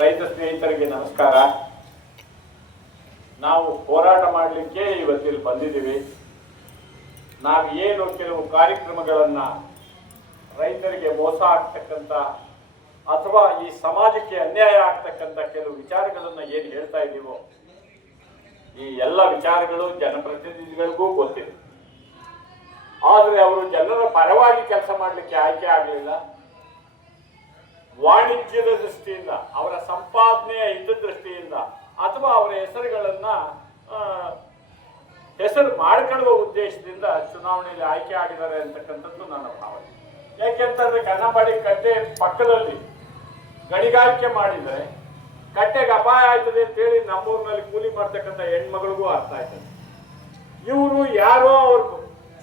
ರೈತ ಸ್ನೇಹಿತರಿಗೆ ನಮಸ್ಕಾರ. ನಾವು ಹೋರಾಟ ಮಾಡಲಿಕ್ಕೆ ಇವತ್ತಿಲ್ಲಿ ಬಂದಿದ್ದೀವಿ. ನಾವು ಏನು ಕೆಲವು ಕಾರ್ಯಕ್ರಮಗಳನ್ನ ರೈತರಿಗೆ ಮೋಸ ಆಗ್ತಕ್ಕಂಥ ಅಥವಾ ಈ ಸಮಾಜಕ್ಕೆ ಅನ್ಯಾಯ ಆಗ್ತಕ್ಕಂಥ ಕೆಲವು ವಿಚಾರಗಳನ್ನ ಏನು ಹೇಳ್ತಾ ಇದ್ದೀವೋ ಈ ಎಲ್ಲ ವಿಚಾರಗಳು ಜನಪ್ರತಿನಿಧಿಗಳಿಗೂ ಗೊತ್ತಿದೆ. ಆದರೆ ಅವರು ಜನರ ಪರವಾಗಿ ಕೆಲಸ ಮಾಡಲಿಕ್ಕೆ ಆಯ್ಕೆ ಆಗಲಿಲ್ಲ. ವಾಣಿಜ್ಯದ ದೃಷ್ಟಿಯಿಂದ, ಅವರ ಸಂಪಾದನೆಯ ಹಿತದೃಷ್ಟಿಯಿಂದ ಅಥವಾ ಅವರ ಹೆಸರು ಮಾಡಿಕೊಳ್ಳುವ ಉದ್ದೇಶದಿಂದ ಚುನಾವಣೆಯಲ್ಲಿ ಆಯ್ಕೆ ಆಗಿದ್ದಾರೆ ಅಂತಕ್ಕಂಥದ್ದು ನನ್ನ ಭಾವನೆ. ಯಾಕೆಂತಂದ್ರೆ ಕನ್ನಂಬಾಡಿ ಕಟ್ಟೆ ಪಕ್ಕದಲ್ಲಿ ಗಣಿಗಾರಿಕೆ ಮಾಡಿದರೆ ಕಟ್ಟೆಗೆ ಅಪಾಯ ಆಯ್ತದೆ ಅಂತೇಳಿ ನಮ್ಮೂರಿನಲ್ಲಿ ಕೂಲಿ ಮಾಡ್ತಕ್ಕಂಥ ಹೆಣ್ಮಗಳಿಗೂ ಅರ್ಥ ಆಯ್ತದೆ. ಇವರು ಯಾರೋ ಅವ್ರ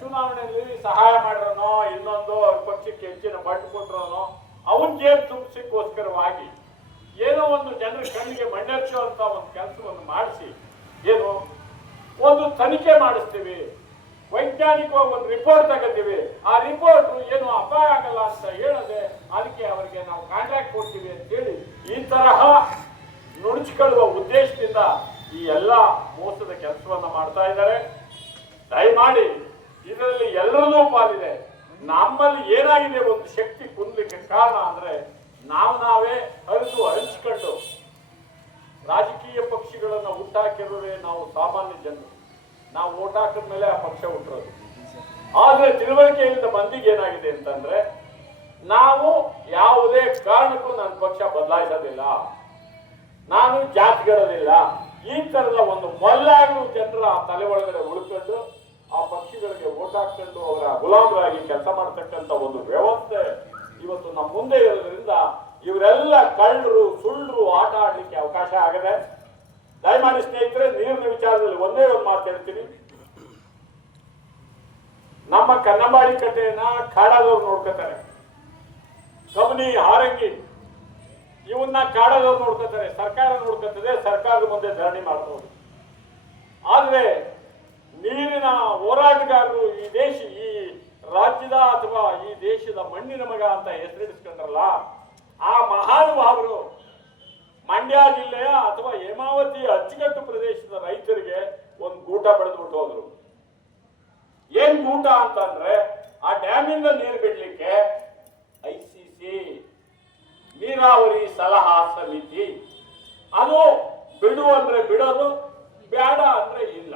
ಚುನಾವಣೆಯಲ್ಲಿ ಸಹಾಯ ಮಾಡ್ರೋನೋ ಇನ್ನೊಂದು ಅವ್ರ ಪಕ್ಷಕ್ಕೆ ಹೆಚ್ಚಿನ ಬಡ್ಡು ಕೊಟ್ರೋನೋ ಅವನ್ ಜೇಬು ತುಂಬಿಸಕ್ಕೋಸ್ಕರವಾಗಿ ಏನೋ ಒಂದು ಜನರ ಕಣ್ಣಿಗೆ ಮಣ್ಣೆಚ್ಚೋ ಅಂತ ಒಂದು ಕೆಲಸವನ್ನು ಮಾಡಿಸಿ ಏನು ಒಂದು ತನಿಖೆ ಮಾಡಿಸ್ತೀವಿ, ವೈಜ್ಞಾನಿಕವಾಗಿ ಒಂದು ರಿಪೋರ್ಟ್ ತಗೋತೀವಿ, ಆ ರಿಪೋರ್ಟ್ ಏನು ಅಪಾಯ ಆಗಲ್ಲ ಅಂತ ಹೇಳದೆ ಅದಕ್ಕೆ ಅವರಿಗೆ ನಾವು ಕಾಂಟ್ರಾಕ್ಟ್ ಕೊಡ್ತೀವಿ ಅಂತೇಳಿ ಈ ತರಹ ನುಣುಚಿಕೊಳ್ಳುವ ಉದ್ದೇಶದಿಂದ ಈ ಎಲ್ಲ ಮೋಸದ ಕೆಲಸವನ್ನ ಮಾಡ್ತಾ ಇದ್ದಾರೆ. ದಯಮಾಡಿ ಇದರಲ್ಲಿ ಎಲ್ಲರನ್ನೂ ಪಾಲಿದೆ. ನಮ್ಮಲ್ಲಿ ಏನಾಗಿದೆ ಒಂದು ಶಕ್ತಿ ಕುಂದಲಿಕ್ಕೆ ಕಾರಣ ಅಂದ್ರೆ ನಾವೇ ಹರಿದು ಹಂಚಿಕೊಂಡು ರಾಜಕೀಯ ಪಕ್ಷಗಳನ್ನ ಹುಟ್ಟಾಕಿರೋದೇ ನಾವು ಸಾಮಾನ್ಯ ಜನರು. ನಾವು ಓಟ್ ಹಾಕಿದ ಮೇಲೆ ಆ ಪಕ್ಷ ಹುಟ್ಟಿರೋದು. ಆದ್ರೆ ತಿಳುವಳಿಕೆ ಇಲ್ಲದ ಮಂದಿಗೆ ಏನಾಗಿದೆ ಅಂತಂದ್ರೆ ನಾವು ಯಾವುದೇ ಕಾರಣಕ್ಕೂ ನನ್ನ ಪಕ್ಷ ಬದಲಾಯಿಸೋದಿಲ್ಲ, ನಾನು ಜಾತಿಗಳದಿಲ್ಲ, ಈ ತರದ ಒಂದು ಮೊಲ್ಲಾಗಲು ಜನರ ತಲೆ ಒಳಗಡೆ ಉಳ್ಕೊಂಡು ಆ ಪಕ್ಷಿಗಳಿಗೆ ಓಟ್ ಹಾಕೊಂಡು ಅವರ ಗುಲಾಮರಾಗಿ ಕೆಲಸ ಮಾಡತಕ್ಕಂಥ ಒಂದು ವ್ಯವಸ್ಥೆ ಇವತ್ತು ನಮ್ಮ ಮುಂದೆ ಇರೋದ್ರಿಂದ ಇವರೆಲ್ಲ ಕಳ್ಳರು ಸುಳ್ಳರು ಆಟ ಆಡ್ಲಿಕ್ಕೆ ಅವಕಾಶ ಆಗದೆ. ದಯಮಾಡಿ ಸ್ನೇಹಿತರೆ, ನೀರಿನ ವಿಚಾರದಲ್ಲಿ ಒಂದೇ ಒಂದು ಮಾತು ಹೇಳ್ತೀನಿ. ನಮ್ಮ ಕನ್ನಂಬಾಡಿ ಕಟ್ಟೆಯನ್ನ ಕಾಡಾದವ್ರು ನೋಡ್ಕೋತಾರೆ, ಕವನಿ ಹಾರಂಗಿ ಇವನ್ನ ಕಾಡಾದವ್ರು ನೋಡ್ಕೋತಾರೆ, ಸರ್ಕಾರ ನೋಡ್ಕೋತದೆ, ಸರ್ಕಾರದ ಮುಂದೆ ಧರಣಿ ಮಾಡ್ಬೋದು. ಆದ್ರೆ ನೀರಿನ ಹೋರಾಟಗಾರರು ಈ ರಾಜ್ಯದ ಅಥವಾ ಈ ದೇಶದ ಮಣ್ಣಿನ ಮಗ ಅಂತ ಹೆಸರಿಡಿಸ್ಕೊಂಡ್ರಲ್ಲ ಆ ಮಹಾನುಭಾವರು ಮಂಡ್ಯ ಜಿಲ್ಲೆಯ ಅಥವಾ ಹೇಮಾವತಿ ಅಚ್ಚುಕಟ್ಟು ಪ್ರದೇಶದ ರೈತರಿಗೆ ಒಂದು ಗೂಟ ಬೆಳೆದ್ಬಿಟ್ಟು ಹೋದ್ರು. ಏನ್ ಗೂಟ ಅಂತಂದ್ರೆ ಆ ಡ್ಯಾಮಿಂದ ನೀರು ಬಿಡ್ಲಿಕ್ಕೆ ICC ನೀರಾವರಿ ಸಲಹಾ ಸಮಿತಿ, ಅದು ಬಿಡು ಅಂದ್ರೆ ಬಿಡೋದು, ಬೇಡ ಅಂದ್ರೆ ಇಲ್ಲ.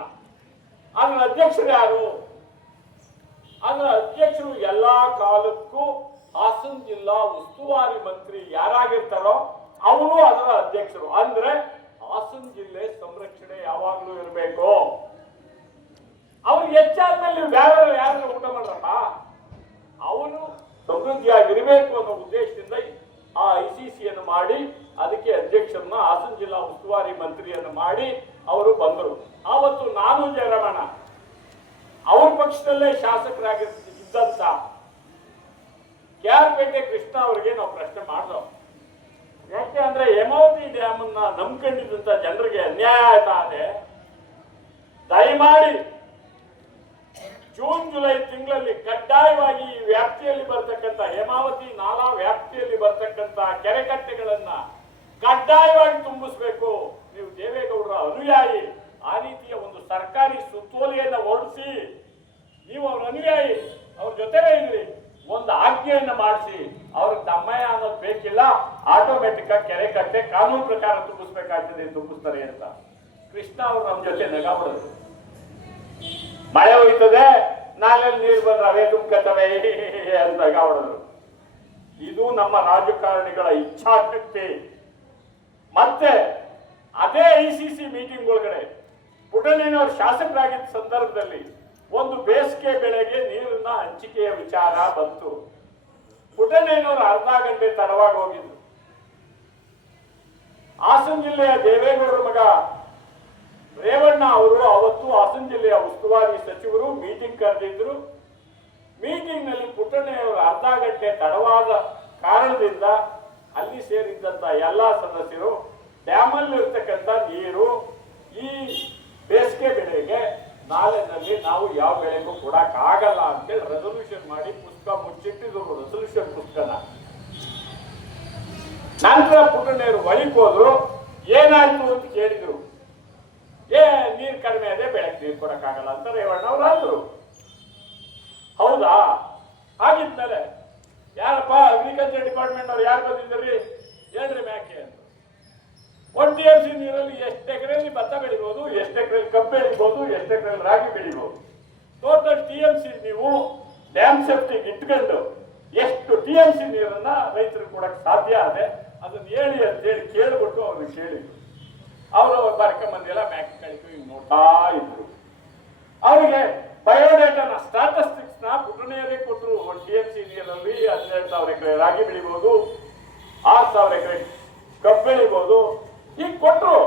ಅದರ ಅಧ್ಯಕ್ಷರು ಯಾರು? ಅದರ ಅಧ್ಯಕ್ಷರು ಎಲ್ಲಾ ಕಾಲಕ್ಕೂ ಹಾಸನ ಜಿಲ್ಲಾ ಉಸ್ತುವಾರಿ ಮಂತ್ರಿ ಯಾರಾಗಿರ್ತಾರೋ ಅವರು ಅದರ ಅಧ್ಯಕ್ಷರು. ಅಂದ್ರೆ ಹಾಸನ ಜಿಲ್ಲೆ ಸಂರಕ್ಷಣೆ ಯಾವಾಗ್ಲೂ ಇರಬೇಕು. ಅವ್ರಿಗೆ ಹೆಚ್ಚಾದ್ಮೇಲೆ ಬೇರೆ ಯಾರು ಊಟ ಮಾಡ್ರಪ್ಪ, ಅವನು ಸಮೃದ್ಧಿಯಾಗಿರ್ಬೇಕು ಅನ್ನೋ ಉದ್ದೇಶದಿಂದ ಆ ICC ಯನ್ನು ಮಾಡಿ ಅದಕ್ಕೆ ಅಧ್ಯಕ್ಷರನ್ನ ಹಾಸನ ಜಿಲ್ಲಾ ಉಸ್ತುವಾರಿ ಮಂತ್ರಿಯನ್ನು ಮಾಡಿ ಅವರು ಬಂದರು. ಆವತ್ತು ನಾನು ಜಯರಮಣ ಅವ್ರ ಪಕ್ಷದಲ್ಲೇ ಶಾಸಕರಾಗಿದ್ದಂತ KR-ಪೇಟೆ ಕೃಷ್ಣ ಅವರಿಗೆ ನಾವು ಪ್ರಶ್ನೆ ಮಾಡಿದೋ. ಯಾಕೆ ಅಂದ್ರೆ ಹೇಮಾವತಿ ಡ್ಯಾಮ್ ಅನ್ನ ನಂಬ್ಕೊಂಡಿದ್ದಂತ ಜನರಿಗೆ ಅನ್ಯಾಯ ಆಯ್ತಾ ಇದೆ. ದಯಮಾಡಿ ಜೂನ್ ಜುಲೈ ತಿಂಗಳಲ್ಲಿ ಕಡ್ಡಾಯವಾಗಿ ಈ ವ್ಯಾಪ್ತಿಯಲ್ಲಿ ಬರ್ತಕ್ಕಂಥ ಹೇಮಾವತಿ ನಾಲಾ ವ್ಯಾಪ್ತಿಯಲ್ಲಿ ಬರ್ತಕ್ಕಂಥ ಕೆರೆಕಟ್ಟೆಗಳನ್ನ ಕಡ್ಡಾಯವಾಗಿ ತುಂಬಿಸ್ಬೇಕು. ನೀವು ದೇವೇಗೌಡರ ಅನುಯಾಯಿ, ಆ ರೀತಿಯ ಒಂದು ಸರ್ಕಾರಿ ಸುತ್ತೋಲೆಯನ್ನ ಹೊರಡಿಸಿ ನೀವು ಅವ್ರ ಅನುಯಾಯಿ, ಅವ್ರ ಜೊತೆಲೇ ಇದ್ರಿ, ಒಂದು ಆಜ್ಞೆಯನ್ನ ಮಾಡಿಸಿ ಅವ್ರಿಗೆ ದಮ್ಮಯ್ಯ ಅನ್ನೋದು ಬೇಕಿಲ್ಲ, ಆಟೋಮೆಟಿಕ್ ಆಗಿ ಕೆರೆ ಕಟ್ಟೆ ಕಾನೂನು ಪ್ರಕಾರ ತುಂಬಿಸ್ಬೇಕಾಗ್ತದೆ, ತುಂಬಿಸ್ತಾರೆ ಅಂತ ಕೃಷ್ಣ ಅವರು ನಮ್ಮ ಜೊತೆ ನಗಾಬಿಡೋದು. ಮಳೆ ಹೋಯ್ತದೆ, ನಾಳೆಲ್ಲಿ ನೀರು ಬಂದ್ರೆ ಅವೇ ತುಂಬ್ಕತ್ತವೆ ಅಂತ ನಗಾಬಿಡೋದು. ಇದು ನಮ್ಮ ರಾಜಕಾರಣಿಗಳ ಇಚ್ಛಾಶಕ್ತಿ. ಮತ್ತೆ ಅದೇ ICC ಮೀಟಿಂಗ್ ಒಳಗಡೆ ಪುಟನೇನವರು ಶಾಸಕರಾಗಿದ್ದ ಸಂದರ್ಭದಲ್ಲಿ ಒಂದು ಬೇಸಿಗೆ ಬೆಳೆಗೆ ನೀರಿನ ಹಂಚಿಕೆಯ ವಿಚಾರ ಬಂತು. ಪುಟನೇನವರು ಅರ್ಧ ಗಂಟೆ ತಡವಾಗಿ ಹೋಗಿದ್ರು. ಹಾಸನ ಜಿಲ್ಲೆಯ ದೇವೇಗೌಡರ ಮಗ ರೇವಣ್ಣ ಅವರು ಅವತ್ತು ಹಾಸನ ಜಿಲ್ಲೆಯ ಉಸ್ತುವಾರಿ ಸಚಿವರು ಮೀಟಿಂಗ್ ಕರೆದಿದ್ರು. ಮೀಟಿಂಗ್ ನಲ್ಲಿ ಪುಟ್ಟಣ್ಣಯ್ಯವರು ಅರ್ಧ ಗಂಟೆ ತಡವಾದ ಕಾರಣದಿಂದ ಅಲ್ಲಿ ಸೇರಿದ್ದಂತ ಎಲ್ಲಾ ಸದಸ್ಯರು ಡ್ಯಾಮಲ್ಲಿ ಇರ್ತಕ್ಕಂಥ ನೀರು ಈ ಬೇಸಿಗೆ ಬೆಳೆಗೆ ನಾಳೆನಲ್ಲಿ ನಾವು ಯಾವ ಬೆಳೆಗೂ ಕೊಡಕ್ ಆಗಲ್ಲ ಅಂತೇಳಿ ರೆಸೊಲ್ಯೂಷನ್ ಮಾಡಿ ಪುಸ್ತಕ ಮುಚ್ಚಿಟ್ಟಿದ್ರು. ರೆಸೊಲ್ಯೂಷನ್ ಪುಸ್ತಕನ ನಂತರ ಪುಟನೇರು ಹೊಲಿಕ್ ಹೋದ್ರು. ಏನಾಯ್ತು ಅಂತ ಕೇಳಿದ್ರು. ನೀರು ಕಡಿಮೆ ಇದೆ, ಬೆಳಗ್ಗೆ ನೀರು ಕೊಡಕ್ಕಾಗಲ್ಲ ಅಂತ ರೇವಣ್ಣ ಅವ್ರು ಅಂದ್ರು. ಹೌದಾ? ಹಾಗಿದ್ಮೇಲೆ ಯಾರಪ್ಪ ಅಗ್ರಿಕಲ್ಚರ್ ಡಿಪಾರ್ಟ್ಮೆಂಟ್ ಅವ್ರು ಯಾರು ಬಂದಿದ್ದೀರಿ ಹೇಳ್ರಿ ಮ್ಯಾಕೆ ಅಂತ. 1 TMC ನೀರಲ್ಲಿ ಎಷ್ಟು ಎಕರೆಯಲ್ಲಿ ಭತ್ತ ಬೆಳಿಬಹುದು, ಎಷ್ಟು ಎಕರೆಯಲ್ಲಿ ಕಬ್ಬು ಬೆಳಿಬಹುದು, ಎಷ್ಟು ಎಕರೆಯಲ್ಲಿ ರಾಗಿ ಬೆಳಿಬಹುದು, ಟೋಟಲ್ TMC ನೀವು ಡ್ಯಾಮ್ ಸೇಫ್ಟಿಗೆ ಇಟ್ಕೊಂಡು ಎಷ್ಟು TMC ನೀರನ್ನ ರೈತರಿಗೆ ಕೊಡಕ್ ಸಾಧ್ಯ ಇದೆ ಅದನ್ನ ಹೇಳಿ ಅಂತೇಳಿ ಕೇಳ್ಬಿಟ್ಟು ಅವ್ರಿಗೆ ಕೇಳಿದ್ರು. ಅವರು ಬರ್ಕೊಂಬಂದಿಲ್ಲ, ಮ್ಯಾಕ್ ಕಳಿತು ಹಿಂಗ್ ನೋಡ್ತಾ ಇದ್ರು. ಅವರಿಗೆ ಬಯೋಡೇಟಾನ ಸ್ಟಾಟಿಸ್ಟಿಕ್ಸ್ ನ ಪುಟನೆಯರೇ ಕೊಟ್ಟರು. 1 TMC ನೀರಲ್ಲಿ 12,000 ಎಕರೆ ರಾಗಿ ಬೆಳಿಬಹುದು, 6,000 ಎಕರೆ ಕಬ್ಬು ಬೆಳಿಬಹುದು, ಈಗ ಕೊಟ್ರು.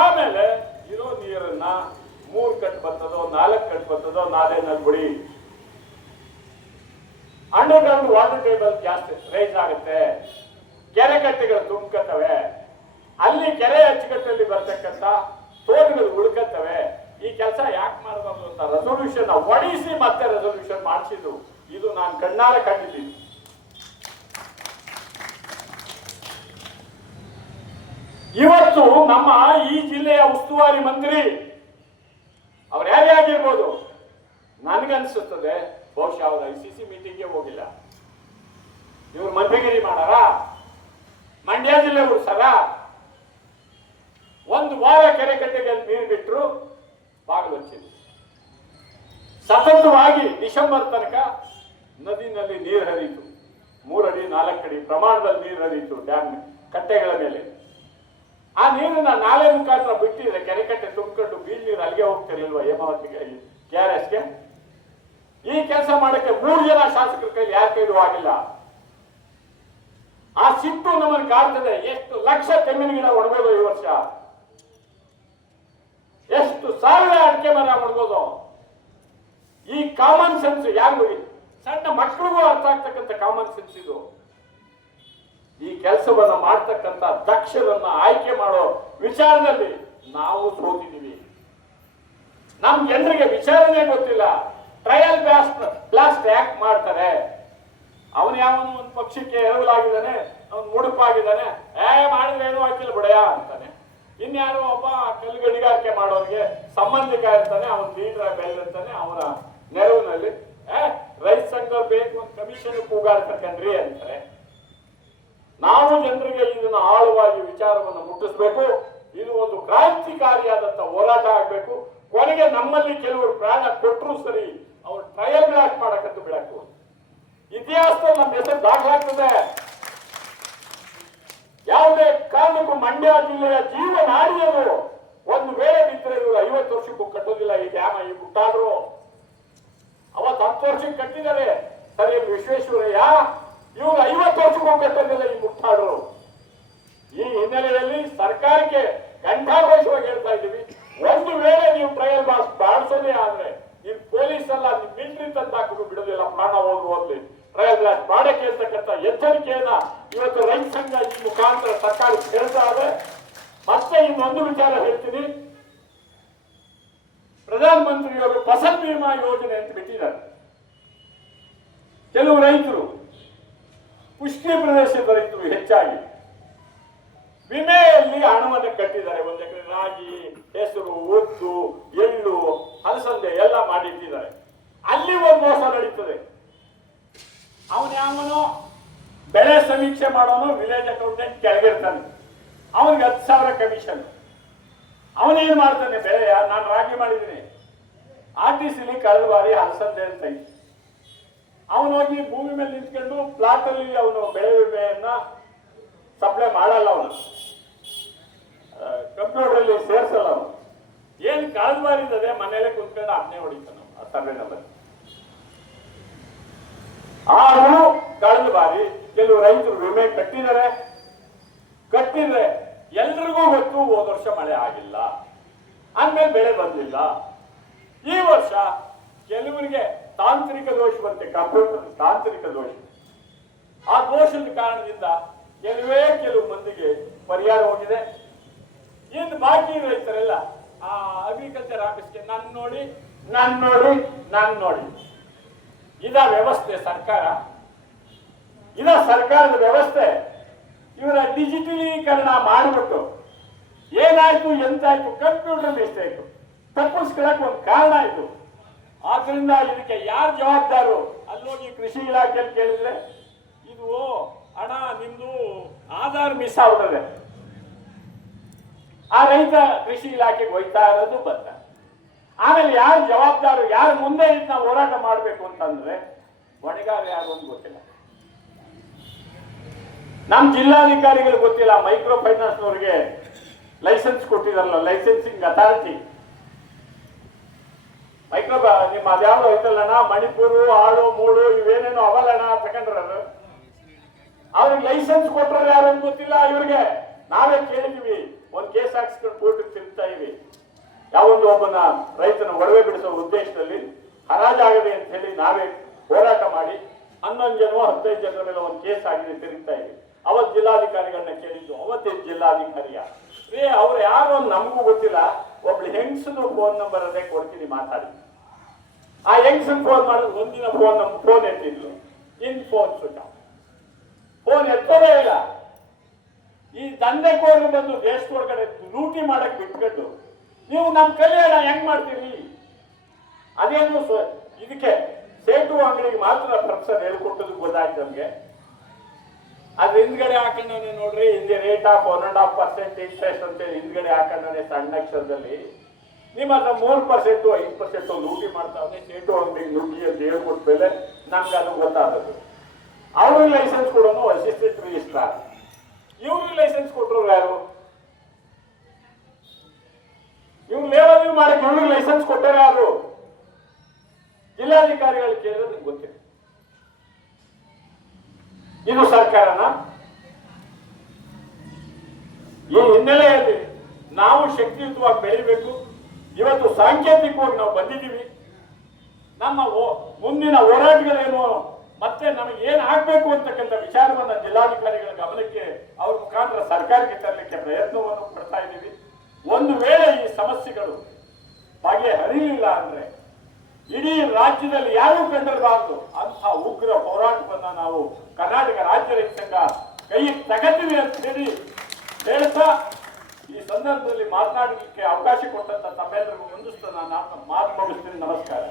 ಆಮೇಲೆ ಇರೋ ನೀರನ್ನ 3 ಕಟ್ ಬರ್ತದೋ 4 ಕಟ್ ಬರ್ತದೋ ನಾಲೆನಲ್ಲಿ ಬಿಡಿ. ಅಂಡರ್ಗ್ರೌಂಡ್ ವಾಟರ್ ಟೇಬಲ್ ಜಾಸ್ತಿ ರೈಸ್ ಆಗುತ್ತೆ, ಕೆರೆ ಕಟ್ಟೆಗಳು ತುಂಬ್ಕತ್ತವೆ, ಅಲ್ಲಿ ಕೆರೆ ಅಚ್ಚುಕಟ್ಟಲ್ಲಿ ಬರ್ತಕ್ಕಂಥ ತೋಟಗಳು ಉಳ್ಕತ್ತವೆ. ಈ ಕೆಲಸ ಯಾಕೆ ಮಾಡಬಾರ್ದು ಅಂತ ರೆಸೊಲ್ಯೂಷನ್ ಒಡಿಸಿ ಮತ್ತೆ ರೆಸೊಲ್ಯೂಷನ್ ಮಾಡಿಸಿದ್ರು. ಇದು ನಾನು ಕಣ್ಣಾರ ಕಂಡಿದ್ದೀನಿ. ಇವತ್ತು ನಮ್ಮ ಈ ಜಿಲ್ಲೆಯ ಉಸ್ತುವಾರಿ ಮಂತ್ರಿ ಅವ್ರು ಯಾರೇ ಆಗಿರ್ಬೋದು, ನನ್ಗನ್ಸುತ್ತದೆ ಬಹುಶಃ ಅವ್ರ ICC ಮೀಟಿಂಗ್ಗೆ ಹೋಗಿಲ್ಲ. ಇವ್ರು ಮಂತ್ರಿಗಿರಿ ಮಾಡಾರ, ಮಂಡ್ಯ ಜಿಲ್ಲೆ ಉಳಿಸಾರ, 1 ವಾರ ಕೆರೆ ಕಟ್ಟೆಗೆ ನೀರು ಬಿಟ್ಟರು, ಬಾಗಿಲು ಹಚ್ಚಿದ್ರು. ಸತತವಾಗಿ ಡಿಸೆಂಬರ್ ತನಕ ನದಿನಲ್ಲಿ ನೀರು ಹರಿಯಿತು. 3 ಅಡಿ 4 ಅಡಿ ಪ್ರಮಾಣದಲ್ಲಿ ನೀರು ಹರಿಯಿತು ಡ್ಯಾಮ್ ಕಟ್ಟೆಗಳ ಮೇಲೆ. ಆ ನೀರನ್ನ ನಾಲೆ ಮುಖಾಂತರ ಬಿಟ್ಟಿದ್ರೆ ಕೆರೆ ಕಟ್ಟೆ ತುಂಬಿಕೊಂಡು ಬೀಳ್ ನೀರು ಅಲ್ಲಿಗೆ ಹೋಗ್ತಿರ್ಲಿಲ್ವಾ ಹೇಮಾವತಿಗೆ, KRSಗೆ? ಈ ಕೆಲಸ ಮಾಡಕ್ಕೆ 3 ಜನ ಶಾಸಕರ ಕೈಲಿ ಯಾರ ಕೈಲೂ ಆಗಿಲ್ಲ. ಆ ಸಿಟ್ಟು ನಮ್ಮನ್ನು ಕಾಡ್ತದೆ. ಎಷ್ಟು ಲಕ್ಷ ತೆಂಗಿನ ಗಿಡ ಒಣಗೋದು ಈ ವರ್ಷ, ಎಷ್ಟು ಸಾವಿರ ಅಡಿಕೆ ಮರ ಒಣಗೋದು. ಈ ಕಾಮನ್ ಸೆನ್ಸ್ ಯಾರಿಗೂ, ಸಣ್ಣ ಮಕ್ಕಳಿಗೂ ಅರ್ಥ ಆಗ್ತಕ್ಕಂಥ ಕಾಮನ್ ಸೆನ್ಸ್ ಇದು. ಈ ಕೆಲಸವನ್ನ ಮಾಡ್ತಕ್ಕಂಥ ದಕ್ಷರನ್ನ ಆಯ್ಕೆ ಮಾಡೋ ವಿಚಾರದಲ್ಲಿ ನಾವು ಸೋತಿದ್ದೀವಿ. ನಮ್ ಜನರಿಗೆ ವಿಚಾರನೆ ಗೊತ್ತಿಲ್ಲ. ಟ್ರಯಲ್ ಬ್ಲಾಸ್ಟ್ ಯಾಕೆ ಮಾಡ್ತಾರೆ? ಅವನು ಯಾವನು ಒಂದು ಪಕ್ಷಕ್ಕೆ ಎರವಲಾಗಿದ್ದಾನೆ, ಅವನು ಮುಡುಪಾಗಿದ್ದಾನೆ, ಮಾಡಿದ್ರೆ ಏನೂ ಹಾಕಿಲ್ಲ ಬಿಡಯ ಅಂತಾನೆ. ಇನ್ಯಾರೋ ಒಬ್ಬ ಕಲ್ಲುಗಣಿಗಾರಿಕೆ ಮಾಡೋನಿಗೆ ಸಂಬಂಧಿಕ ಇರ್ತಾನೆ, ಅವನ ಲೀಡರ್ ಬೆಳೆದಿರ್ತಾನೆ, ಅವನ ನೆರವಿನಲ್ಲಿ ರೈತ ಸಂಘ ಬೇಕು ಒಂದು ಕಮಿಷನ್ ಕೂಗಾಡ್ತಕ್ಕಂಡ್ರಿ ಅಂತಾರೆ. ನಾವು ಜನರಿಗೆ ಇದನ್ನ ಆಳವಾಗಿ ವಿಚಾರವನ್ನು ಮುಟ್ಟಿಸ್ಬೇಕು. ಇದು ಒಂದು ಕ್ರಾಂತಿಕಾರಿಯಾದಂತ ಹೋರಾಟ ಆಗ್ಬೇಕು. ಕೊನೆಗೆ ನಮ್ಮಲ್ಲಿ ಕೆಲವರು ಪ್ರಾಣ ಕೊಟ್ಟರು ಸರಿ, ಅವ್ರು ಟ್ರಯಲ್ ಬ್ಲಾಕ್ ಮಾಡಕ್ಕಂತೂ ಬಿಡಕ್ಕೆ ಇತಿಹಾಸದಲ್ಲಿ ನಮ್ಮ ಹೆಸರು ದಾಖಲಾಗ್ತದೆ. ಯಾವುದೇ ಕಾರಣಕ್ಕೂ ಮಂಡ್ಯ ಜಿಲ್ಲೆಯ ಜೀವನಾಡಿಯರು ಒಂದು ವೇಳೆ ಬಿದ್ದರೆ ಇವರು 50 ವರ್ಷಕ್ಕೂ ಕಟ್ಟೋದಿಲ್ಲ ಈ ಡ್ಯಾಮ. ಈ ಮುಟ್ಟಾದ್ರು ಅವತ್ತು 10 ವರ್ಷಕ್ಕೆ ಕಟ್ಟಿದ್ದಾರೆ ಸರಿ ವಿಶ್ವೇಶ್ವರಯ್ಯ, ಇವರು 50 ವರ್ಷಕ್ಕೂ ಕಟ್ಟೋದಿಲ್ಲ ಈ ಮುಟ್ಟಾಡ್ರು. ಈ ಹಿನ್ನೆಲೆಯಲ್ಲಿ ಸರ್ಕಾರಕ್ಕೆ ಗಂಟಾಘೋಷವಾಗಿ ಹೇಳ್ತಾ ಇದ್ದೀವಿ, ಒಂದು ವೇಳೆ ನೀವು ಟ್ರಯಲ್ ಬಾಸ್ ಬಾಡಿಸೋದೇ ಆದ್ರೆ ನೀವು ಪೊಲೀಸ್ ಅಲ್ಲ, ನೀವು ಮಿಲಿಟರಿ ತಂದಾಕಲು ಬಿಡೋದಿಲ್ಲ, ಪ್ರಾಣ ಹೋಗ್ಲಿ. ಟ್ರಯಲ್ ಬ್ಲಾಸ್ಟ್ ಮಾಡಕ್ಕೆ ಅಂತಕ್ಕಂಥ ಎಚ್ಚರಿಕೆಯನ್ನ ಇವತ್ತು ರೈತ ಸಂಘ ಈ ಮುಖಾಂತರ ಸರ್ಕಾರ ಹೇಳ್ತಾ ಇದೆ. ಮತ್ತೆ ಇನ್ನೊಂದು ವಿಚಾರ ಹೇಳ್ತೀನಿ. ಪ್ರಧಾನಮಂತ್ರಿಯವರು ಫಸಲ್ ಬಿಮಾ ಯೋಜನೆ ಅಂತ ಬಿಟ್ಟಿದ್ದಾರೆ. ಕೆಲವು ರೈತರು, ಪುಷ್ಟಿ ಪ್ರದೇಶದ ರೈತರು ಹೆಚ್ಚಾಗಿ ವಿಮೆಯಲ್ಲಿ ಹಣವನ್ನು ಕಟ್ಟಿದ್ದಾರೆ. 1 ಎಕರೆ ರಾಗಿ, ಹೆಸರು, ಉದ್ದು, ಎಳ್ಳು, ಹಲಸಂದೆ ಎಲ್ಲ ಮಾಡಿಟ್ಟಿದ್ದಾರೆ. ಅಲ್ಲಿ ಒಂದು ಮೋಸ ನಡೀತದೆ. ಅವನು ಯಾವನೋ ಬೆಳೆ ಸಮೀಕ್ಷೆ ಮಾಡೋನು ವಿಲೇಜ್ ಅಕೌಂಟೆಂಟ್ ಕೆಳಗಿರ್ತಾನೆ, ಅವನಿಗೆ 10,000 ಕಮಿಷನ್. ಅವನೇನ್ ಮಾಡ್ತಾನೆ, ಬೆಳೆಯ ನಾನು ರಾಗಿ ಮಾಡಿದ್ದೀನಿ, RTCಲಿ ಕಳೆದ ಬಾರಿ ಹಲಸಂದೆ ಅಂತ ಇತ್ತು. ಅವನು ಹೋಗಿ ಭೂಮಿ ಮೇಲೆ ನಿಂತ್ಕೊಂಡು ಪ್ಲಾಟ್ ಅಲ್ಲಿ ಅವನು ಬೆಳೆ ವಿಮೆಯನ್ನ ಸಪ್ಲೈ ಮಾಡಲ್ಲ, ಅವನು ಕಂಪ್ಯೂಟರ್ ಅಲ್ಲಿ ಸೇರ್ಸಲ್ಲ. ಅವನು ಏನ್ ಕಳೆದ ಬಾರಿ ಇದ್ದದೆ ಮನೇಲೆ ಕುತ್ಕೊಂಡು ಅದನ್ನೇ ಹೊಡಿತಾನೆ ಆ ಸರ್ವೆ ನಂಬರ್. ಆದ್ರೂ ಕಳೆದ ಬಾರಿ ಕೆಲವು ರೈತರು ವಿಮೆ ಕಟ್ಟಿದರೆ ಎಲ್ರಿಗೂ ಗೊತ್ತು ಹೋದ ವರ್ಷ ಮಳೆ ಆಗಿಲ್ಲ, ಅಂದ್ಮೇಲೆ ಬೆಳೆ ಬಂದಿಲ್ಲ. ಈ ವರ್ಷ ಕೆಲವರಿಗೆ ತಾಂತ್ರಿಕ ದೋಷ ಬಂತೆ, ಕಂಪ್ಯೂಟರ್ ತಾಂತ್ರಿಕ ದೋಷ. ಆ ದೋಷದ ಕಾರಣದಿಂದ ಕೆಲವು ಮಂದಿಗೆ ಪರಿಹಾರ ಹೋಗಿದೆ. ಇನ್ನು ಬಾಕಿ ರೈತರೆಲ್ಲ ಆ ಅಗ್ರಿಕಲ್ಚರ್ ಆಫೀಸ್ಗೆ ನಾನು ನೋಡಿ ಇದ ವ್ಯವಸ್ಥೆ ಸರ್ಕಾರ, ಇದ ಸರ್ಕಾರದ ವ್ಯವಸ್ಥೆ. ಇವರ ಡಿಜಿಟಲೀಕರಣ ಮಾಡಿಬಿಟ್ಟು ಏನಾಯ್ತು ಎಂತಾಯ್ತು ಕಂಪ್ಯೂಟರ್ ಮಿಸ್ಟೇಕ್ ತಪ್ಪಿಸ್ಕೊಳಕ್ ಒಂದು ಕಾರಣ ಆಯ್ತು. ಆದ್ರಿಂದ ಇದಕ್ಕೆ ಯಾರು ಜವಾಬ್ದಾರು ಅಲ್ಲೋಗಿ ಕೃಷಿ ಇಲಾಖೆಯಲ್ಲಿ ಕೇಳಿದ್ರೆ ಇದು ಹಣ ನಿಮ್ದು ಆಧಾರ್ ಮಿಸ್ ಆಗ್ತದೆ, ಆ ರೈತ ಕೃಷಿ ಇಲಾಖೆಗೆ ಹೋಯ್ತಾ ಇರೋದು ಬಂದ. ಆಮೇಲೆ ಯಾರು ಜವಾಬ್ದಾರು, ಯಾರು ಮುಂದೆ ಇದನ್ನ ಹೋರಾಟ ಮಾಡಬೇಕು ಅಂತಂದ್ರೆ ಹೊಣೆಗಾರ ಯಾರು ಅಂತ ಗೊತ್ತಿಲ್ಲ. ನಮ್ಮ ಜಿಲ್ಲಾಧಿಕಾರಿಗಳು ಗೊತ್ತಿಲ್ಲ, ಮೈಕ್ರೋ ಫೈನಾನ್ಸ್ನವ್ರಿಗೆ ಲೈಸೆನ್ಸ್ ಕೊಟ್ಟಿದಾರಲ್ಲ, ಲೈಸೆನ್ಸಿಂಗ್ ಅಥಾರಿಟಿ ಮೈಕ್ರೋ ನಿಮ್ಮ ಅದ್ಯಾವ್ದು ಐತಲ್ಲಣ್ಣ, ಮಣಿಪುರ ಆಳು ಮೂಳು ಇವೇನೇನೋ ಅವಲಣ್ಣ ತಗೊಂಡ್ರದು, ಅವ್ರಿಗೆ ಲೈಸೆನ್ಸ್ ಕೊಟ್ಟರು ಯಾರು ಅಂತ ಗೊತ್ತಿಲ್ಲ ಇವ್ರಿಗೆ. ನಾವೇ ಕೇಳಿದ್ವಿ, ಒಂದು ಕೇಸ್ ಹಾಕ್ಸ್ಕೊಂಡು ಕೋರ್ಟಿಗೆ ತಿರುಗ್ತಾ ಇವಿ. ಯಾವೊಂದು ಒಬ್ಬನ ರೈತನ ಒಡವೆ ಬಿಡಿಸೋ ಉದ್ದೇಶದಲ್ಲಿ ಹರಾಜಾಗದೆ ಅಂತ ಹೇಳಿ ನಾವೇ ಹೋರಾಟ ಮಾಡಿ 11 ಜನ 15 ಜನರ ಮೇಲೆ ಒಂದು ಕೇಸ್ ಆಗಿದೆ, ತಿರುಗ್ತಾ ಇವಿ. ಅವತ್ತು ಜಿಲ್ಲಾಧಿಕಾರಿಗಳನ್ನ ಕೇಳಿದ್ದು, ಅವತ್ತೇ ಜಿಲ್ಲಾಧಿಕಾರಿಯ ಅವ್ರು ಯಾರು ನಮಗೂ ಗೊತ್ತಿಲ್ಲ, ಒಬ್ಳು ಹೆಂಗಸದು ಫೋನ್ ನಂಬರ್ ಅದೇ ಕೊಡ್ತೀನಿ ಮಾತಾಡಿ. ಆ ಹೆಂಗಸನ್ ಫೋನ್ ಮಾಡಿದ್ರು, ಒಂದಿನ ಫೋನ್ ಎತ್ತಿದ್ಲು, ಇನ್ ಫೋನ್ ಸ್ವಿಚ್ ಆಫ್, ಫೋನ್ ಎತ್ತೋದೇ ಇಲ್ಲ. ಈ ದಂಧೆಕೋರರು ಬಂದು ದೇಶದೊಳಗಡೆ ಲೂಟಿ ಮಾಡಕ್ ಬಿಟ್ಕೊಂಡು ನೀವು ನಮ್ಮ ಕಲ್ಯಾಣ ಹೆಂಗ್ ಮಾಡ್ತೀರಿ? ಅದೇನು ಇದಕ್ಕೆ ಸೇಟು ಅಂಗಡಿಗೆ ಮಾತ್ರ ಪ್ರೊಫೆಸರ್ ಹೇಳ್ಕೊಟ್ಟದು ಗೊತ್ತಾಯ್ತು ನಮ್ಗೆ. ಅದ್ರ ಹಿಂದ್ಗಡೆ ಹಾಕೊಂಡೇ ನೋಡ್ರಿ, ಹಿಂದೆ ರೇಟ್ ಆಫ್ 1.5% ಇಂಟ್ರೆಸ್ಟ್ ಅಂತ ಹಿಂದ್ಗಡೆ ಹಾಕೊಂಡೇ ಸಣ್ಣ ಅಕ್ಷರದಲ್ಲಿ ನಿಮ್ಮ ಹತ್ರ 3% 5% ಲೂಟಿ ಮಾಡ್ತಾವೆ. ಸೇಟು ಅಂಗಡಿಗೆ ನುಗ್ಗಿ ಅಂತ ಹೇಳ್ಕೊಟ್ಟ ಮೇಲೆ ನಮ್ಗೆ ಅದು ಗೊತ್ತಾದದ್ದು. ಅವ್ರಿಗೆ ಲೈಸೆನ್ಸ್ ಕೊಡೋನು ಅಸಿಸ್ಟೆಂಟ್ ರಿಜಿಸ್ಟ್ರಾರ್, ಇವ್ರಿಗೆ ಲೈಸೆನ್ಸ್ ಕೊಟ್ಟರು ಯಾರು? ಇವ್ರು ಲೇವಲ್ ಮಾಡಕ್ಕೆ ಇವ್ರಿಗೆ ಲೈಸೆನ್ಸ್ ಕೊಟ್ಟಾರ ಯಾರು? ಜಿಲ್ಲಾಧಿಕಾರಿಗಳು ಕೇಳಿದ್ರೆ ಗೊತ್ತಿಲ್ಲ. ಇದು ಸರ್ಕಾರನ? ಈ ಹಿನ್ನೆಲೆಯಲ್ಲಿ ನಾವು ಶಕ್ತಿಯುತವಾಗಿ ಬೆಳಿಬೇಕು. ಇವತ್ತು ಸಾಂಕೇತಿಕವಾಗಿ ನಾವು ಬಂದಿದ್ದೀವಿ. ನಮ್ಮ ಮುಂದಿನ ಹೋರಾಟಗಳೇನು, ಮತ್ತೆ ನಮಗೆ ಏನ್ ಆಗ್ಬೇಕು ಅಂತಕ್ಕಂಥ ವಿಚಾರವನ್ನ ಜಿಲ್ಲಾಧಿಕಾರಿಗಳ ಗಮನಕ್ಕೆ ಅವ್ರ ಮುಖಾಂತರ ಸರ್ಕಾರಕ್ಕೆ ತರಲಿಕ್ಕೆ ಪ್ರಯತ್ನವನ್ನು ಪಡ್ತಾ ಇದ್ದೀವಿ. ಒಂದು ವೇಳೆ ಈ ಸಮಸ್ಯೆಗಳು ಬಗೆಹರಿಲಿಲ್ಲ ಅಂದ್ರೆ ಇಡೀ ರಾಜ್ಯದಲ್ಲಿ ಯಾರೂ ಕಂಡಿರಬಾರದು ಅಂತ ಉಗ್ರ ಹೋರಾಟವನ್ನ ನಾವು ಕರ್ನಾಟಕ ರಾಜ್ಯ ರೈತ ಸಂಘ ಕೈ ತಗತೀವಿ ಅಂತ ಹೇಳಿ ಹೇಳ್ತಾ ಈ ಸಂದರ್ಭದಲ್ಲಿ ಮಾತನಾಡಲಿಕ್ಕೆ ಅವಕಾಶ ಕೊಟ್ಟಂತ ತಮ್ಮೆಲ್ಲರಿಗೂ ವಂದಿಸ್ತಾ ನಾನು ಮಾತು ಮುಗಿಸ್ತೀನಿ. ನಮಸ್ಕಾರ.